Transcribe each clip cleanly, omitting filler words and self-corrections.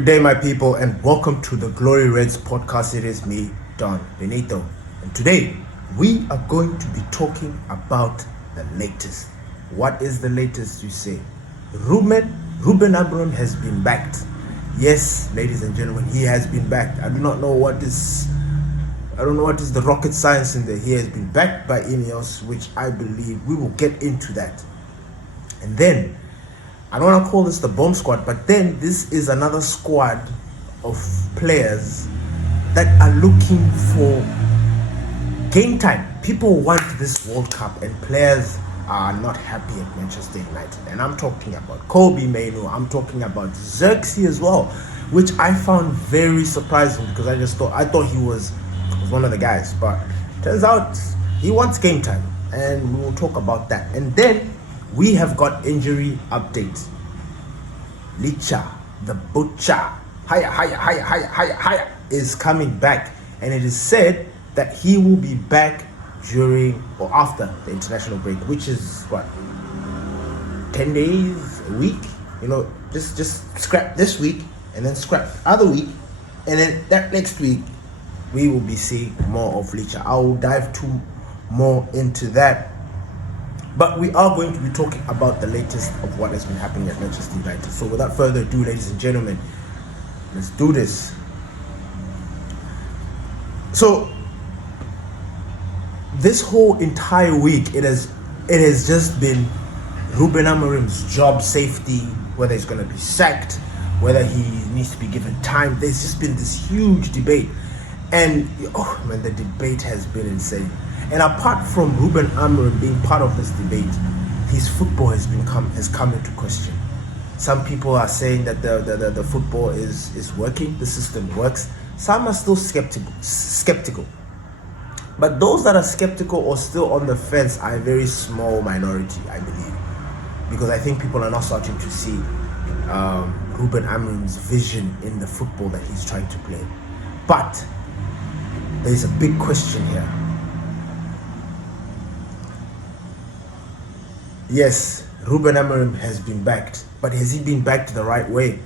Good day, my people, and welcome to the Glory Reds podcast. It is me, Don Benito, and today we are going to be talking about the latest. What is the latest, you say? Ruben Amorim has been backed. Yes, ladies and gentlemen, he has been backed. I don't know what is the rocket science in there. He has been backed by Ineos, which I believe we will get into that. And then I don't want to call this the bomb squad, but then this is another squad of players that are looking for game time. People want this World Cup, and players are not happy at Manchester United. And I'm talking about Mainoo. I'm talking about Zirkzee as well, which I found very surprising because I thought he was one of the guys, but turns out he wants game time, and we will talk about that. And then we have got injury update. Licha, the butcher, higher, is coming back, and it is said that he will be back during or after the international break, which is what, 10 days, a week. Just scrap this week and then scrap the other week, and then that next week we will be seeing more of Licha. I will dive more into that. But we are going to be talking about the latest of what has been happening at Manchester United. So without further ado, ladies and gentlemen, let's do this. So this whole entire week, it has just been Ruben Amorim's job safety, whether he's going to be sacked, whether he needs to be given time. There's just been this huge debate. And the debate has been insane. And apart from Ruben Amorim being part of this debate, his football has come into question. Some people are saying that the football is working, the system works. Some are still skeptical. But those that are skeptical or still on the fence are a very small minority, I believe. Because I think people are not starting to see Ruben Amorim's vision in the football that he's trying to play. But there's a big question here. Yes, Ruben Amorim has been backed, but has he been backed the right way?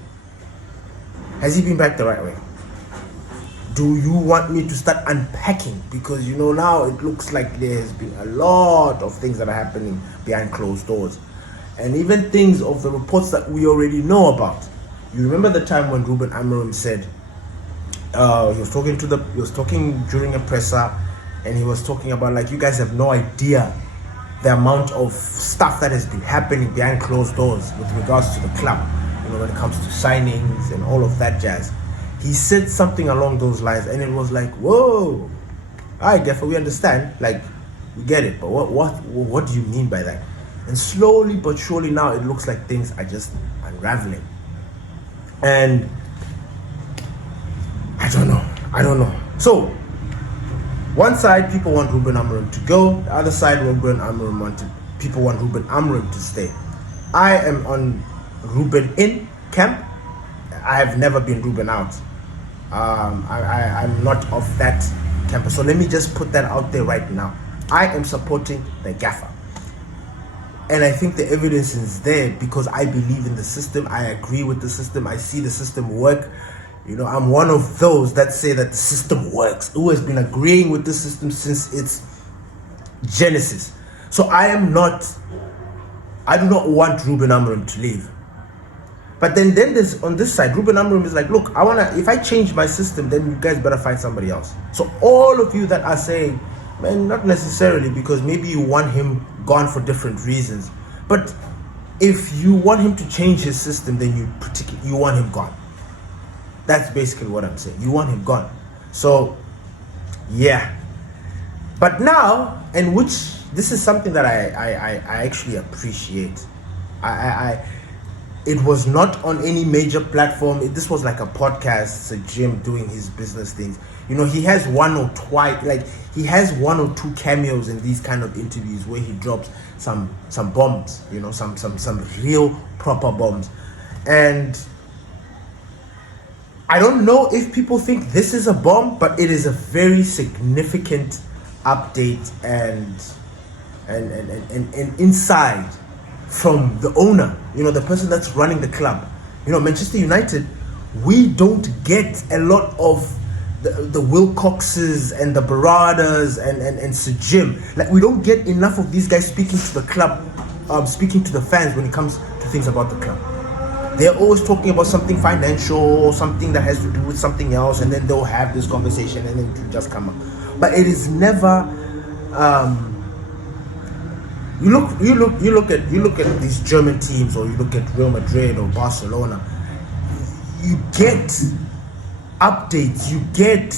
Has he been backed the right way? Do you want me to start unpacking? Because now it looks like there has been a lot of things that are happening behind closed doors, and even things of the reports that we already know about. You remember the time when Ruben Amorim said he was talking during a presser, and he was talking about you guys have no idea the amount of stuff that has been happening behind closed doors with regards to the club, when it comes to signings and all of that jazz. He said something along those lines, and it was like, whoa, all right, therefore we understand, we get it, but what do you mean by that? And slowly but surely now it looks like things are just unraveling. And I don't know. So one side, people want Ruben Amorim to go. The other side, people want Ruben Amorim to stay. I am on Ruben in camp. I have never been Ruben out. I'm not of that camp. So let me just put that out there right now. I am supporting the gaffer. And I think the evidence is there because I believe in the system. I agree with the system. I see the system work. I'm one of those that say that the system works, who has been agreeing with the system since its genesis. So I do not want Ruben Amorim to leave. But then there's on this side, Ruben Amorim is like, look, if I change my system, then you guys better find somebody else. So all of you that are saying, man, not necessarily, because maybe you want him gone for different reasons. But if you want him to change his system, then you want him gone. That's basically what I'm saying. You want him gone. So, yeah. But now, and which this is something that I actually appreciate. It was not on any major platform. This was like a podcast. It's a Jim doing his business things. He has one or two cameos in these kind of interviews where he drops some bombs. Some real proper bombs, and I don't know if people think this is a bomb, but it is a very significant update and inside from the owner, the person that's running the club. Manchester United we don't get a lot of the Wilcoxes and the Baradas and Sir Jim. Like, we don't get enough of these guys speaking to the club, speaking to the fans when it comes to things about the club. They're always talking about something financial or something that has to do with something else, and then they'll have this conversation and then it will just come up. But it is never. You look at these German teams, or you look at Real Madrid or Barcelona. You get updates, you get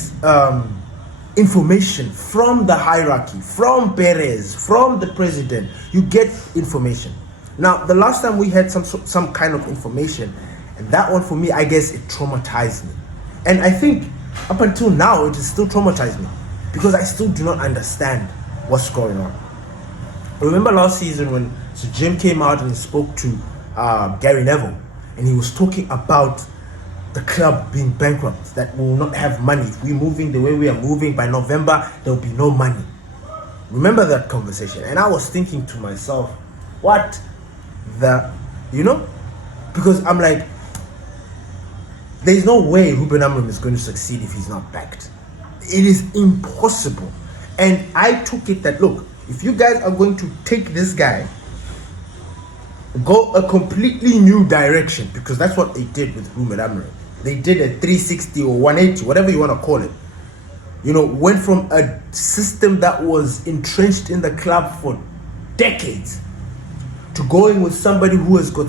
information from the hierarchy, from Perez, from the president. You get information. Now, the last time we had some kind of information, and that one for me, I guess it traumatized me. And I think up until now, it is still traumatized me, because I still do not understand what's going on. Remember last season when Sir Jim came out and spoke to Gary Neville, and he was talking about the club being bankrupt, that we will not have money. If we're moving the way we are moving, by November, there will be no money. Remember that conversation? And I was thinking to myself, what the, because I'm like, there's no way Ruben Amorim is going to succeed if he's not backed. It is impossible. And I took it that, look, if you guys are going to take this guy, go a completely new direction, because that's what they did with Ruben Amorim. They did a 360 or 180, whatever you want to call it. Went from a system that was entrenched in the club for decades to going with somebody who has got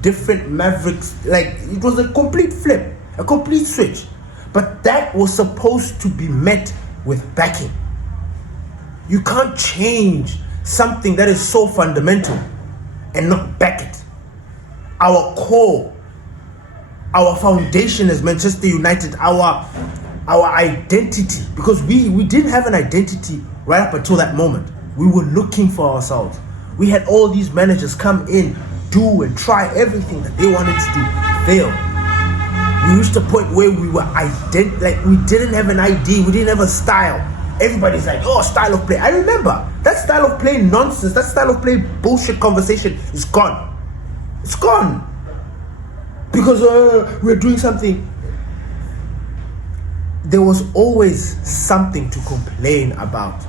different mavericks. Like, it was a complete flip, a complete switch. But that was supposed to be met with backing. You can't change something that is so fundamental and not back it. Our core, our foundation as Manchester United, our identity, because we didn't have an identity right up until that moment. We were looking for ourselves. We had all these managers come in, do and try everything that they wanted to do, fail. We reached a point where we were like, we didn't have an ID, we didn't have a style. Everybody's like, oh, style of play. I remember that style of play nonsense, that style of play bullshit conversation is gone. It's gone. Because we're doing something. There was always something to complain about.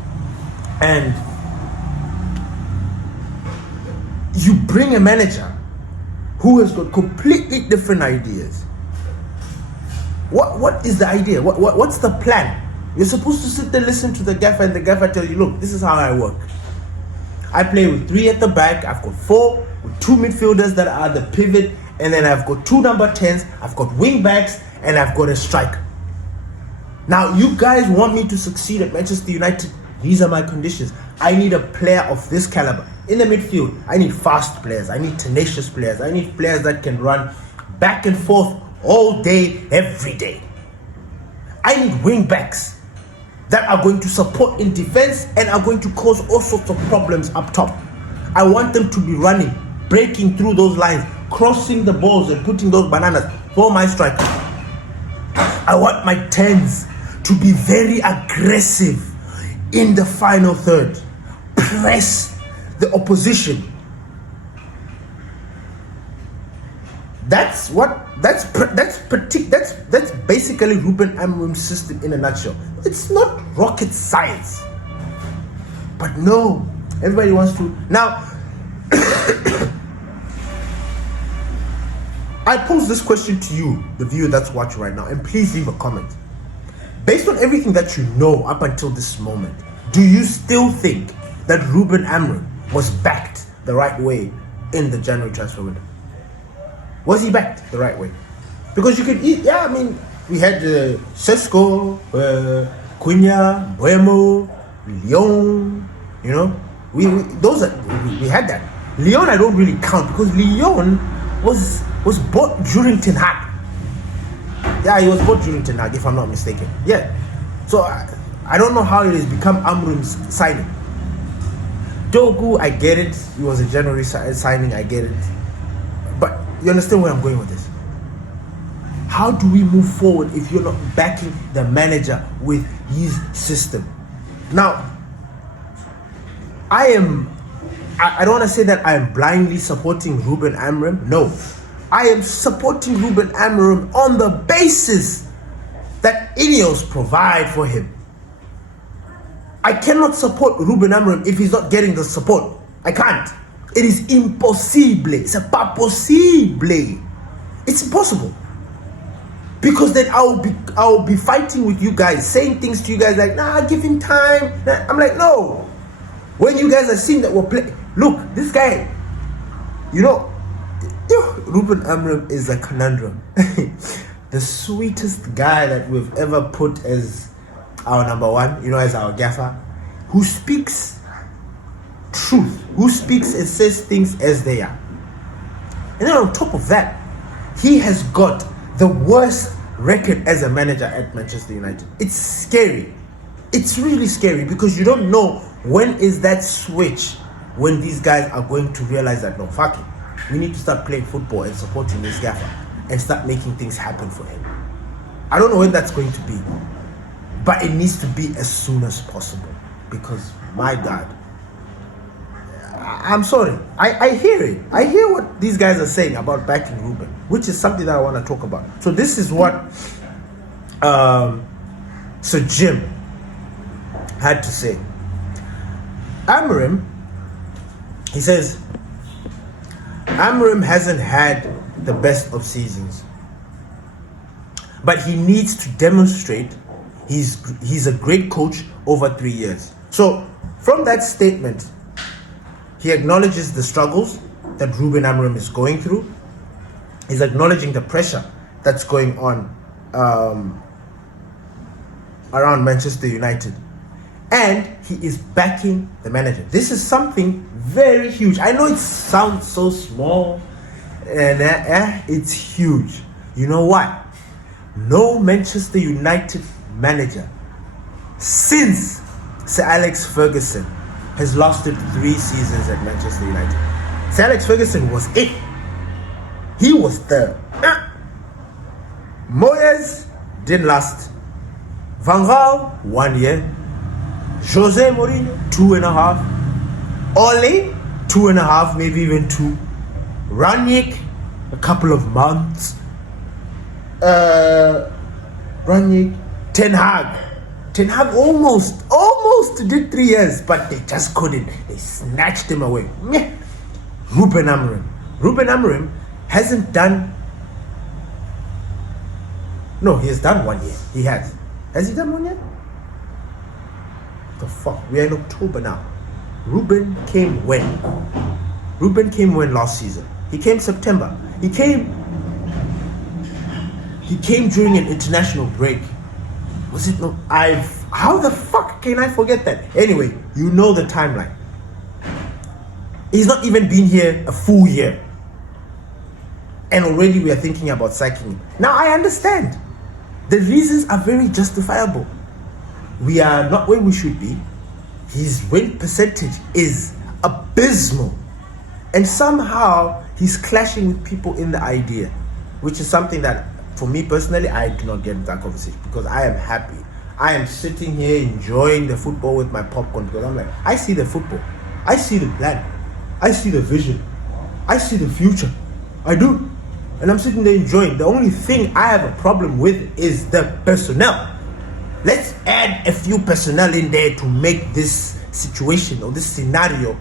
And you bring a manager who has got completely different ideas. What is the idea? What's the plan? You're supposed to sit there, listen to the gaffer, and the gaffer tell you, look, this is how I work. I play with 3 at the back. I've got 4 with 2 midfielders that are the pivot, and then I've got 2 number 10s. I've got wing backs, and I've got a striker. Now, you guys want me to succeed at Manchester United. These are my conditions. I need a player of this caliber. In the midfield, I need fast players. I need tenacious players. I need players that can run back and forth all day, every day. I need wing backs that are going to support in defense and are going to cause all sorts of problems up top. I want them to be running, breaking through those lines, crossing the balls and putting those bananas for my striker. I want my 10s to be very aggressive in the final third. Press the opposition. That's basically Ruben Amorim's system in a nutshell. It's not rocket science. But no, everybody wants to. Now, I pose this question to you, the viewer that's watching right now, and please leave a comment. Based on everything that you know up until this moment, do you still think that Ruben Amorim was backed the right way in the January transfer window? Was he backed the right way? Because you could eat, we had Sesko, Cunha, Buemo, Lyon, we had that. Lyon I don't really count, because Lyon was bought during Ten Hag. Yeah, he was bought during Ten Hag, if I'm not mistaken. Yeah. So I don't know how it has become Amorim's signing. Dogu, I get it. He was a January signing, I get it. But you understand where I'm going with this? How do we move forward if you're not backing the manager with his system? Now, I don't want to say that I am blindly supporting Ruben Amorim. No. I am supporting Ruben Amorim on the basis that Ineos provide for him. I cannot support Ruben Amorim if he's not getting the support. I can't. It is impossible. It's pas possible. It's impossible. Because then I'll be fighting with you guys, saying things to you guys like, nah, give him time. I'm like, no. When you guys are seeing that we're playing, look, this guy, Ruben Amorim is a conundrum. The sweetest guy that we've ever put as our number one, as our gaffer, who speaks truth, who speaks and says things as they are. And then on top of that, he has got the worst record as a manager at Manchester United. It's scary. It's really scary because you don't know when is that switch when these guys are going to realize that, no, fuck it. We need to start playing football and supporting this gaffer and start making things happen for him. I don't know when that's going to be, but it needs to be as soon as possible because, my God, I'm sorry. I hear it. I hear what these guys are saying about backing Ruben, which is something that I want to talk about. So this is what Sir Jim had to say. Amorim, he says, Amorim hasn't had the best of seasons, but he needs to demonstrate he's a great coach over 3 years. So from that statement, he acknowledges the struggles that Ruben Amorim is going through. He's acknowledging the pressure that's going on around Manchester United. And he is backing the manager. This is something very huge. I know it sounds so small, and it's huge. You know what? No Manchester United manager since Sir Alex Ferguson has lasted 3 seasons at Manchester United. Sir Alex Ferguson was it. He was the Moyes didn't last. Van Gaal 1 year. Jose Mourinho 2.5. Ole 2.5, maybe even 2. Rangnick a couple of months. Rangnick, Ten Hag almost did 3 years, but they just couldn't. They snatched him away. Ruben Amorim hasn't done. No, he has done 1 year. He has. Has he done 1 year? The fuck? We are in October now. Ruben came when? Last season? He came September. He came during an international break. Was it no? How the fuck can I forget that? Anyway, you know the timeline. He's not even been here a full year. And already we are thinking about sacking him. Now I understand. The reasons are very justifiable. We are not where we should be. His win percentage is abysmal. And somehow he's clashing with people in the idea, which is something that, for me personally, I do not get that conversation because I am happy. I am sitting here enjoying the football with my popcorn because I'm like, I see the football. I see the plan. I see the vision. I see the future. I do. And I'm sitting there enjoying. The only thing I have a problem with is the personnel. Let's add a few personnel in there to make this situation or this scenario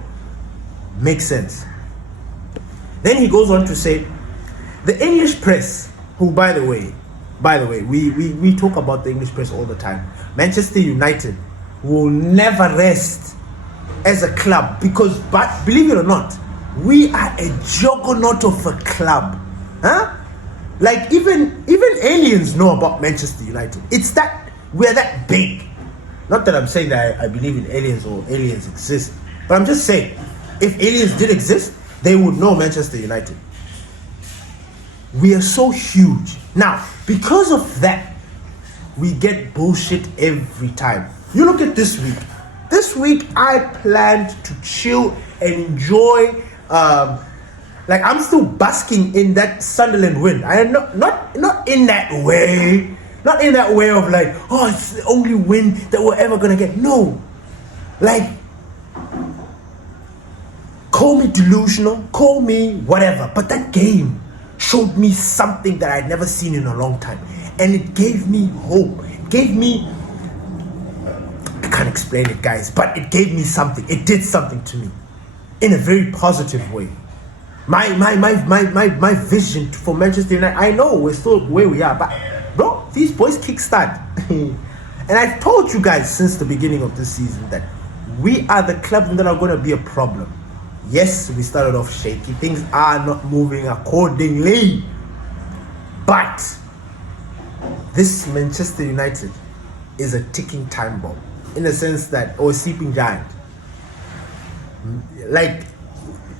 make sense. Then he goes on to say, the English press, who by the way, we talk about the English press all the time. Manchester United will never rest as a club because, but believe it or not, we are a juggernaut of a club. Huh? Like even aliens know about Manchester United. It's that we're that big. Not that I'm saying that I believe in aliens or aliens exist, but I'm just saying if aliens did exist, they would know Manchester United. We are so huge. Now, because of that, we get bullshit every time. You look at this week. This week, I planned to chill and enjoy. Like I'm still basking in that Sunderland win. I am not in that way. Not in that way of like, oh, it's the only win that we're ever gonna get. No, like, call me delusional, call me whatever. But that game, showed me something that I'd never seen in a long time. And it gave me hope. It gave me, I can't explain it, guys, but it gave me something. It did something to me in a very positive way. My vision for Manchester United, I know we're still where we are, but bro, these boys kickstart. And I've told you guys since the beginning of this season that we are the club that are going to be a problem. Yes, we started off shaky. Things are not moving accordingly. But this Manchester United is a ticking time bomb. In the sense that, or a sleeping giant. Like,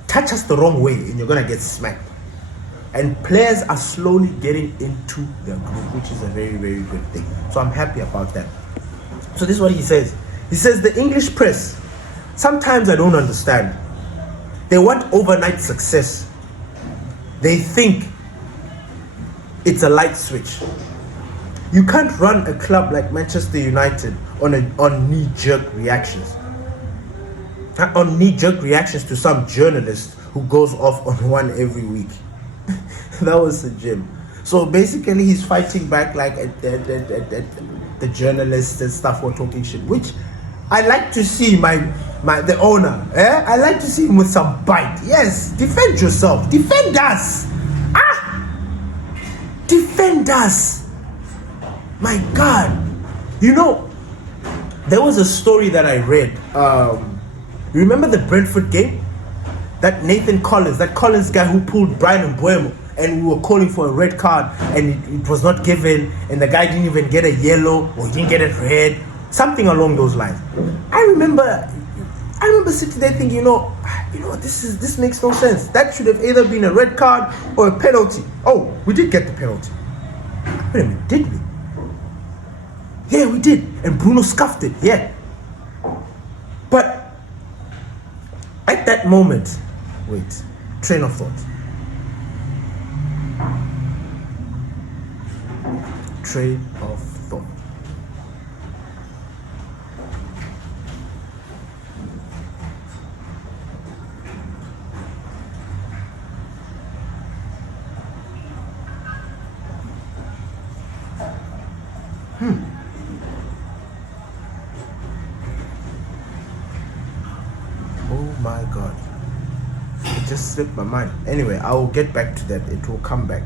touch us the wrong way and you're going to get smacked. And players are slowly getting into their groove, which is a very, very good thing. So I'm happy about that. So this is what he says. He says the English press, sometimes I don't understand. They want overnight success. They think it's a light switch. You can't run a club like Manchester United on knee-jerk reactions. On knee-jerk reactions to some journalist who goes off on one every week. That was the gym. So basically he's fighting back like the journalists and stuff were talking shit, which I like to see the owner. I like to see him with some bite. Yes, defend yourself. Defend us. Defend us. My God. You know, there was a story that I read. You remember the Brentford game? That Nathan Collins, that Collins guy who pulled Brian Mbuemo, and we were calling for a red card and it was not given, and the guy didn't even get a yellow or he didn't get a red, something along those lines. I remember sitting there thinking, you know, this makes no sense. That should have either been a red card or a penalty. Oh, we did get the penalty. Wait a minute, did we? Yeah, we did. And Bruno scuffed it, yeah. But at that moment, wait, train of thought. Train of thought. Oh my God. It just slipped my mind. Anyway, I will get back to that. It will come back.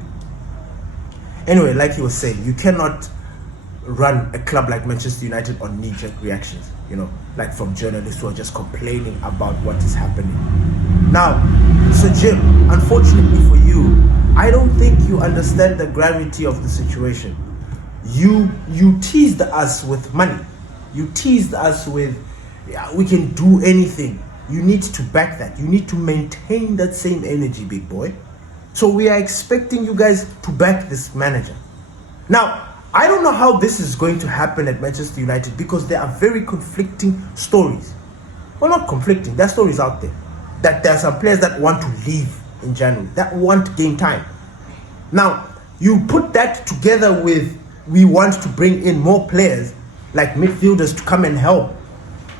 Anyway, like he was saying, you cannot run a club like Manchester United on knee-jerk reactions, you know, like from journalists who are just complaining about what is happening. Now, so Jim, unfortunately for you, I don't think you understand the gravity of the situation. You teased us with money. You teased us with, yeah, we can do anything. You need to back that. You need to maintain that same energy, big boy. So we are expecting you guys to back this manager. Now, I don't know how this is going to happen at Manchester United because there are very conflicting stories. Well, not conflicting. There are stories out there. That there are some players that want to leave in January, that want game time. Now, you put that together with we want to bring in more players like midfielders to come and help.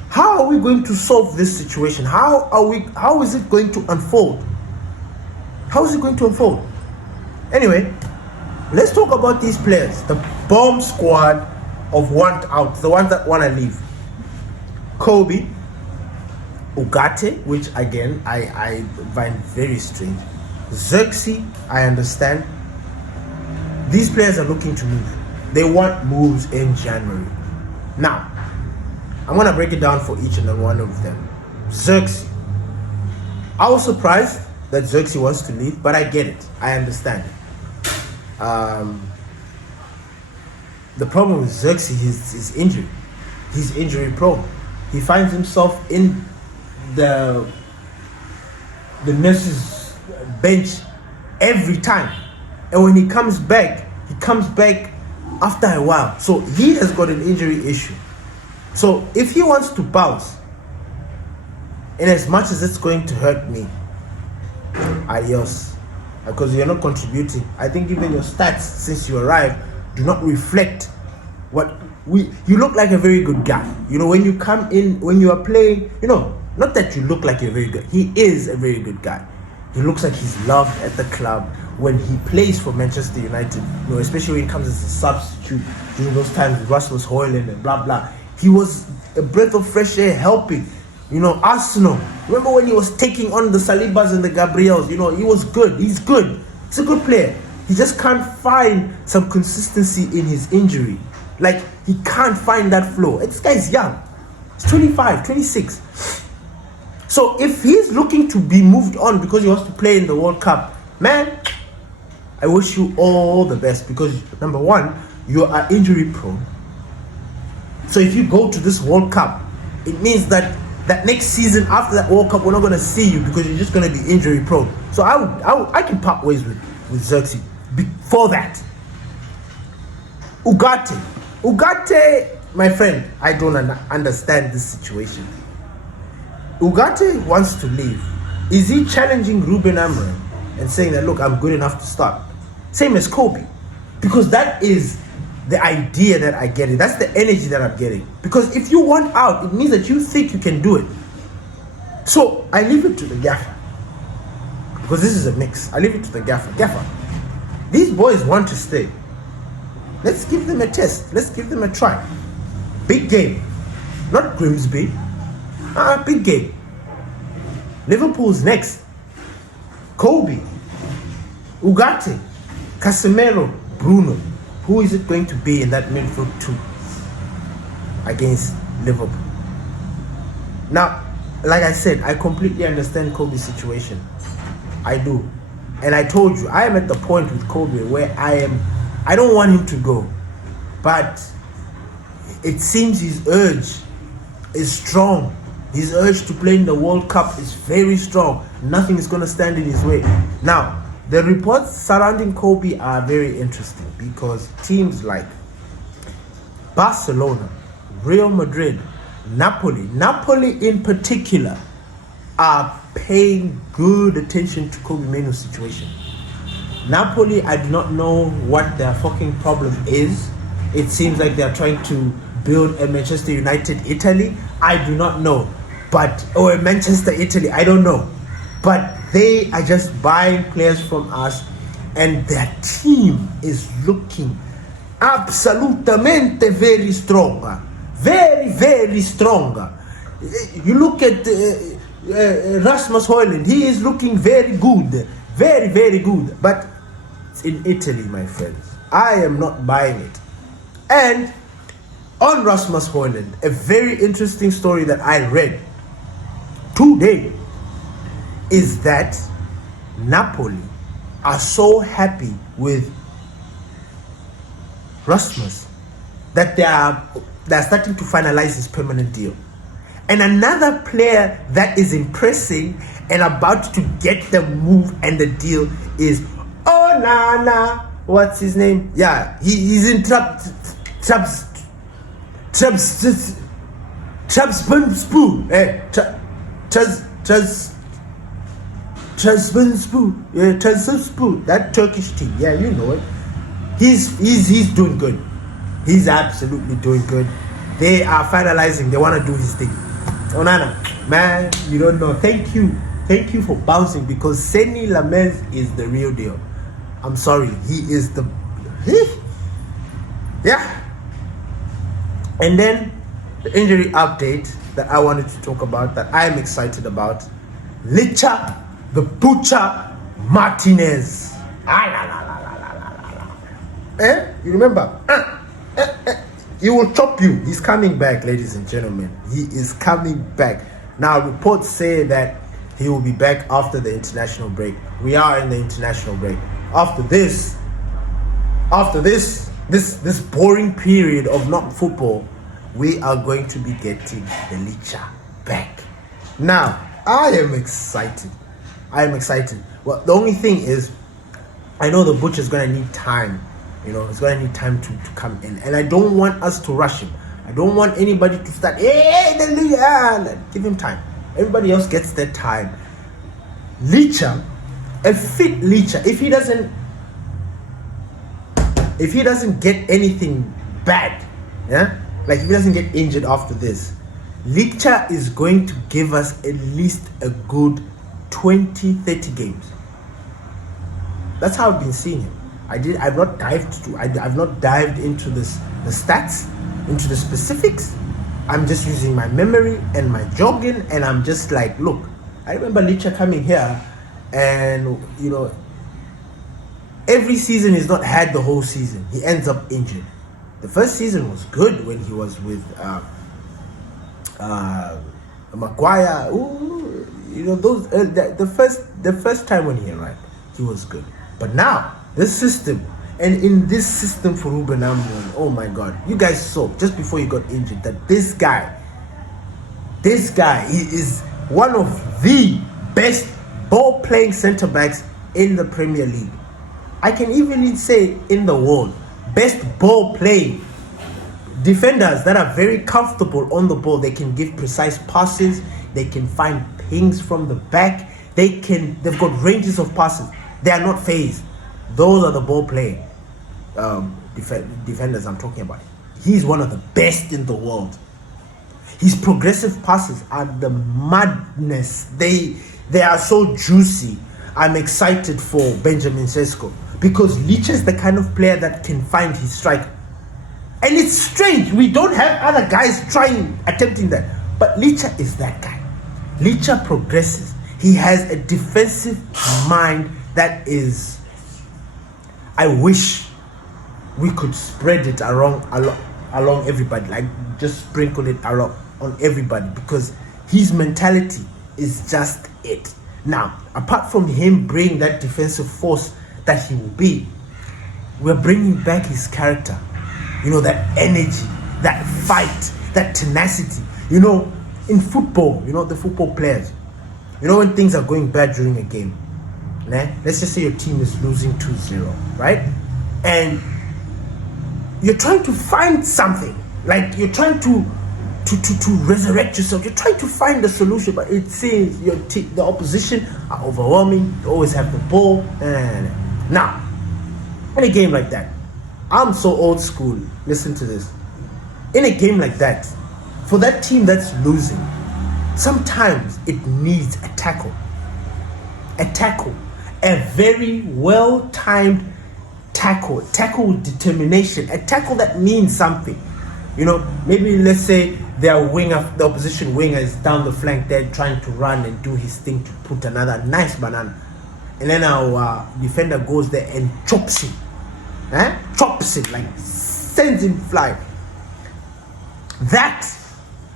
How are we going to solve this situation? How is it going to unfold? How is it going to unfold? Anyway, let's talk about these players. The bomb squad of want out, the ones that want to leave. Kobe, Urgate, which again I find very strange. Zirkzee, I understand. These players are looking to move. They want moves in January. Now, I'm going to break it down for each and one of them. Zirkzee. I was surprised that Zirkzee wants to leave, but I get it. I understand it. The problem with Zirkzee is his injury. He's injury prone. He finds himself in the nurse's bench every time. And when he comes back after a while. So he has got an injury issue. So if he wants to bounce, in as much as it's going to hurt me, adios, because you're not contributing. I think even your stats since you arrived do not reflect you look like a very good guy. You know, when you come in, when you are playing, you know, not that you look like you're very good. He is a very good guy. He looks like he's loved at the club. when he plays for Manchester United, especially when he comes as a substitute during those times with Rasmus Højlund and blah blah, he was a breath of fresh air helping. Arsenal. Remember when he was taking on the Salibas and the Gabriels? He was good. He's good. He's a good player. He just can't find some consistency in his injury. Like, he can't find that flow. This guy's young. He's 25, 26. So if he's looking to be moved on because he wants to play in the World Cup, man, I wish you all the best, because number one, you are injury prone. So if you go to this World Cup, it means that next season after that World Cup, we're not going to see you because you're just going to be injury prone. So I can part ways with Zirkzee before that. Urgate, my friend, I don't understand this situation. Urgate wants to leave. Is he challenging Ruben Amorim and saying that, look, I'm good enough to start? Same as Kobe. Because that is the idea that I get it. That's the energy that I'm getting. Because if you want out, it means that you think you can do it. So I leave it to the gaffer. Because this is a mix. I leave it to the gaffer. Gaffer, these boys want to stay. Let's give them a test. Let's give them a try. Big game. Not Grimsby. Big game. Liverpool's next. Kobe, Urgate, Casemiro, Bruno. Who is it going to be in that midfield two against Liverpool? Now, like I said, I completely understand Kobe's situation. I do. And I told you, I am at the point with Kobe where I don't want him to go. But it seems his urge is strong. His urge to play in the World Cup is very strong. Nothing is going to stand in his way. Now, the reports surrounding Kobe are very interesting because teams like Barcelona, Real Madrid, Napoli in particular, are paying good attention to Kobe Mainoo's situation. Napoli, I do not know what their fucking problem is. It seems like they are trying to build a Manchester United Italy. I do not know. Or Manchester Italy, I don't know. But they are just buying players from us, and their team is looking absolutamente very strong. Very, very strong. You look at Rasmus Højlund, he is looking very good. Very, very good. But it's in Italy, my friends. I am not buying it. And on Rasmus Højlund, a very interesting story that I read today is that Napoli are so happy with Rasmus that they're starting to finalize his permanent deal. And another player that is impressing and about to get the move and the deal is Onana. What's his name? Yeah, he's in Trabzonspor, that Turkish team. Yeah, you know it. He's doing good. He's absolutely doing good. They are finalizing. They want to do his thing. Onana, man, you don't know. Thank you for bouncing, because Seni Lamez is the real deal. I'm sorry, he is the yeah. And then the injury update that I wanted to talk about, that I am excited about: Licha, the Butcher Martinez. You remember? He will chop you. He's coming back, ladies and gentlemen. He is coming back. Now, reports say that he will be back after the international break. We are in the international break. After this boring period of not football, we are going to be getting the Licha back. Now, I am excited. Well, the only thing is, I know the Butcher's going to need time. He's going to need time to come in. And I don't want us to rush him. I don't want anybody to start, give him time. Everybody else gets their time. Licha, a fit Licha, if he doesn't get anything bad, like if he doesn't get injured after this, Licha is going to give us at least a good 20-30 games. That's how I've been seeing him. I've not dived into the stats, into the specifics. I'm just using my memory and my jogging, and I'm just like, look, I remember Licha coming here, and every season he's not had the whole season. He ends up injured. The first season was good when he was with Maguire. The first time when he arrived, he was good. But now this system, and in this system for Ruben Amorim, oh my God, you guys saw just before he got injured that this guy, he is one of the best ball-playing centre-backs in the Premier League. I can even say in the world. Best ball-playing defenders that are very comfortable on the ball. They can give precise passes. They can find pings from the back. They've got ranges of passes. They are not phased. Those are the ball-playing defenders I'm talking about. He's one of the best in the world. His progressive passes are the madness. They are so juicy. I'm excited for Benjamin Sesko because Licha is the kind of player that can find his strike. And it's strange. We don't have other guys attempting that. But Licha is that guy. Licha progresses. He has a defensive mind that is... I wish we could spread it along everybody. Like, just sprinkle it around on everybody. Because his mentality is just it. Now, apart from him bringing that defensive force that he will be, we're bringing back his character. That energy, that fight, that tenacity. In football, the football players, when things are going bad during a game, let's just say your team is losing 2-0, right? And you're trying to find something. Like, you're trying to resurrect yourself. You're trying to find the solution, but it seems the opposition are overwhelming. You always have the ball. Now, in a game like that, I'm so old school. Listen to this. In a game like that, for that team that's losing, sometimes it needs a tackle. A very well-timed tackle with determination, a tackle that means something. Maybe let's say the opposition winger is down the flank there trying to run and do his thing to put another nice banana. And then our defender goes there and chops him. Chops it, like sends him flying. That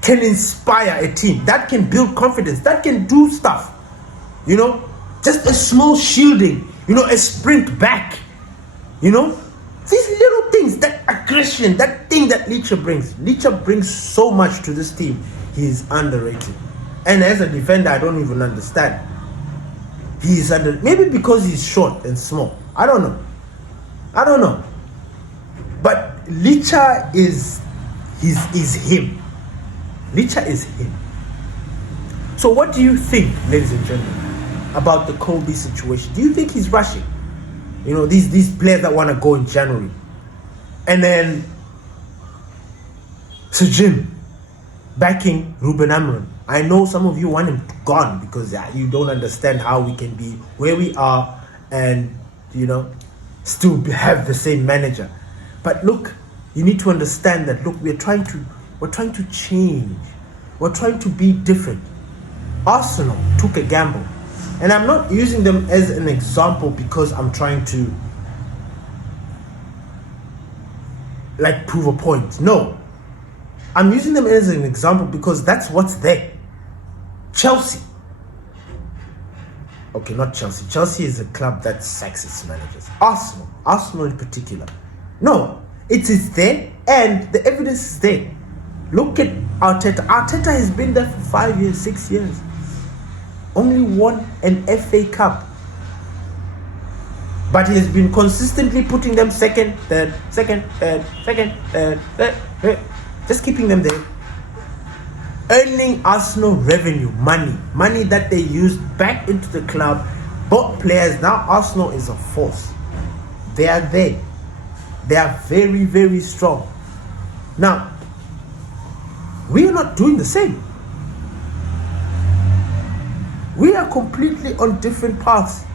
can inspire a team. That can build confidence. That can do stuff. Just a small shielding. A sprint back. These little things, that aggression, that thing that Licha brings. Licha brings so much to this team. He is underrated. And as a defender, I don't even understand. He is maybe because he's short and small. I don't know. But Licha is him. Licha is him. So what do you think, ladies and gentlemen, about the Kobe situation? Do you think he's rushing? These players that want to go in January. And then Sir Jim backing Ruben Amorim. I know some of you want him gone because you don't understand how we can be where we are and, still have the same manager. But look, you need to understand that, look, we're trying to change. We're trying to be different. Arsenal took a gamble. And I'm not using them as an example because I'm trying to prove a point. No. I'm using them as an example because that's what's there. Chelsea. Okay, not Chelsea. Chelsea is a club that sacks its managers. Arsenal in particular. No, it is there and the evidence is there. Look at Arteta. Arteta has been there for 5 years, 6 years. Only won an FA Cup. But he has been consistently putting them second, third. Just keeping them there. Earning Arsenal revenue, money that they used back into the club, bought players. Now Arsenal is a force. They are there. They are very, very strong. Now, we are not doing the same. We are completely on different paths.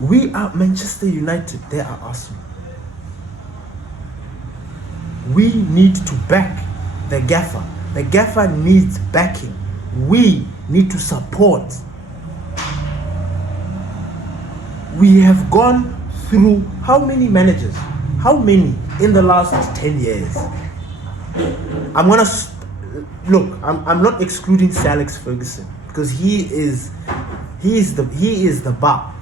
We are Manchester United. They are Arsenal. We need to back the gaffer. The gaffer needs backing. We need to support. We have gone through how many managers? How many in the last 10 years? I'm not excluding Sir Alex Ferguson because he is the bar.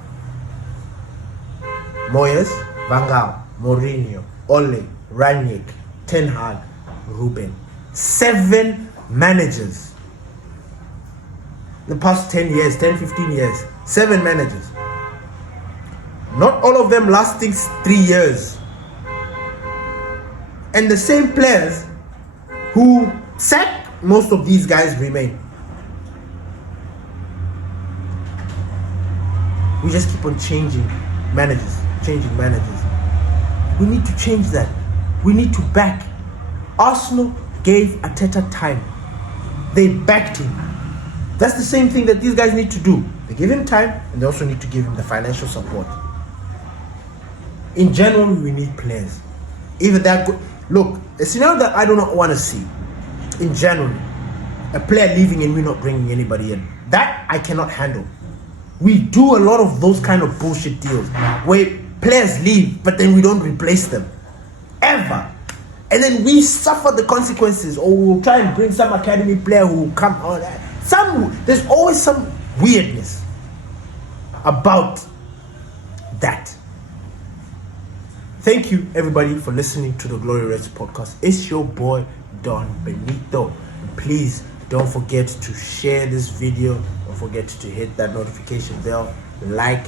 Moyes, Van Gaal, Mourinho, Ole, Rangnick, Ten Hag, Ruben. 7 managers. In the past 10 years, 15 years. 7 managers. Not all of them lasting 3 years. And the same players who sack most of these guys remain. We just keep on changing managers. We need to change that. We need to back. Arsenal gave Arteta time. They backed him. That's the same thing that these guys need to do. They give him time and they also need to give him the financial support. In general, we need players. Either that good. Look, a scenario that I do not want to see. In general, a player leaving and we're not bringing anybody in. That I cannot handle. We do a lot of those kind of bullshit deals where players leave, but then we don't replace them. Ever. And then we suffer the consequences, or we'll try and bring some academy player who will come on. There's always some weirdness about that. Thank you, everybody, for listening to the Glory Reds podcast. It's your boy, Don Benito. Please don't forget to share this video. Don't forget to hit that notification bell, like,